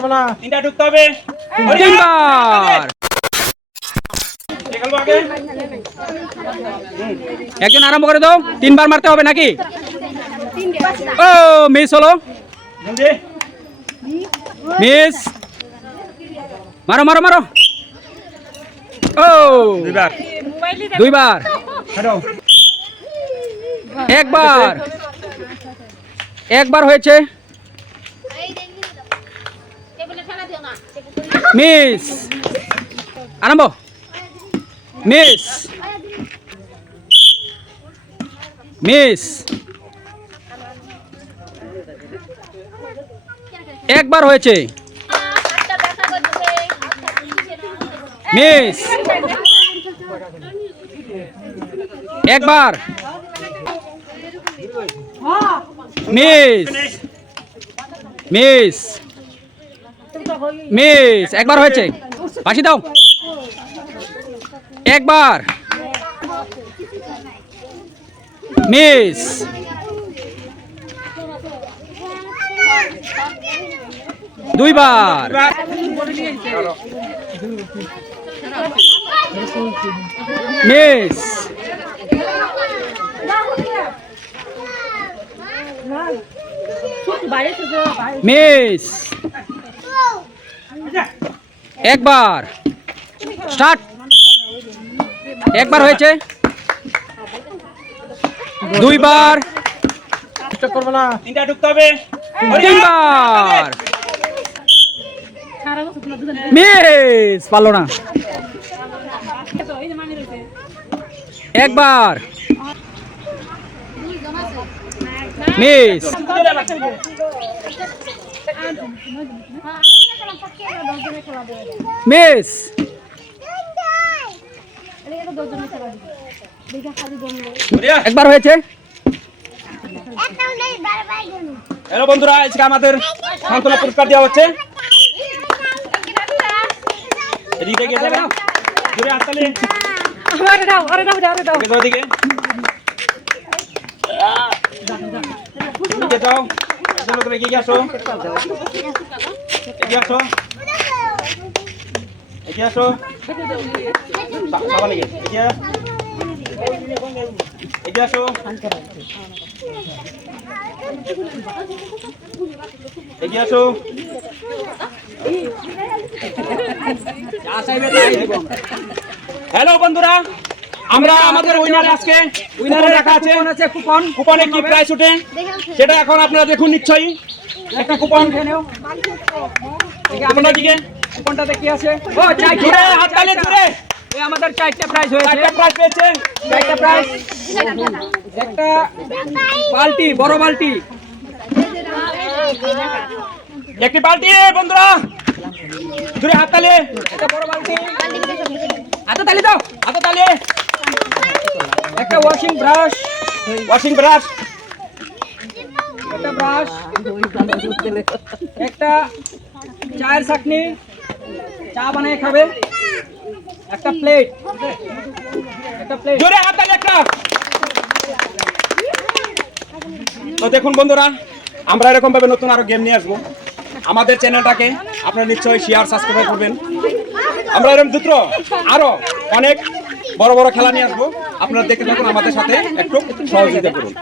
করবে না। তিনটা ঢুকতে হবে। তিনবার। একজন আরম্ভ করে দাও। তিনবার মারতে হবে নাকি? ও মিস হলো। মিস মারো মারো মারো। ও। দুইবার। দুইবার। একবার। একবার হয়েছে। মিস। আরম্ভ। মিস। মিস। একবার হয়েছে। মিস। একবার। মিস। মিস। মিস একবার হয়েছে। পাশি দাও। একবার। মিস। দুইবার। মিস। মিস। একবার। স্টার্ট। একবার হয়েছে। দুইবার। চেষ্টা করবে না তিনটা ঢুকতে হবে। তিনবার। মিস পারল না। একবার। Miss miss! একবার হয়েছে? হ্যালো বন্ধুরা আজকে আমাদের সান্ত্বনা পুরস্কার দেওয়া হচ্ছে। এদিকে গিয়ে যাও একজন লোকের এগিয়ে আসো? এগিয়ে আসো? এগিয়ে আসো। সা- সবার লেগে এগিয়ে এগিয়ে আসো। এগিয়ে আসো হ্যালো বন্ধুরা। আমরা আমাদের উইনার আজকে উইনারে রাখা আছে কুপন কুপনে কি প্রাইস ওঠে? সেটা এখন আপনারা দেখুন নিশ্চয়ই। একটা কুপন কুপনটা দিকে। কুপনটাতে কি আছে। ও চারটে জুড়ে হাত তালে এই আমাদের চারটে প্রাইজ হয়েছে। চারটা প্রাইস পেয়েছে। চারটা প্রাইজ একটা বালতি বড় বালতি। একটি বালতি বন্ধুরা। জুড়ে হাত তালে। একটা বড় বালতি। হাতে তালি দাও হাত তালে। একটা ওয়াশিং ব্রাশ ওয়াশিং ব্রাশ একটা ব্রাশ একটা চায়ের চাটনি, চা বানিয়ে খাবে, একটা প্লেট একটা প্লেট জোরে হাত একটা। তো দেখুন বন্ধুরা, আমরা এরকম ভাবে নতুন আরও গেম নিয়ে আসব। আমাদের চ্যানেলটাকে আপনারা নিশ্চয়ই শেয়ার সাবস্ক্রাইব করবেন। আমরা এরকম দুটো আরও অনেক বড় বড় খেলা নিয়ে আসব। আপনারা দেখে থাকুন আমাদের সাথে। একটু সহযোগিতা করুন।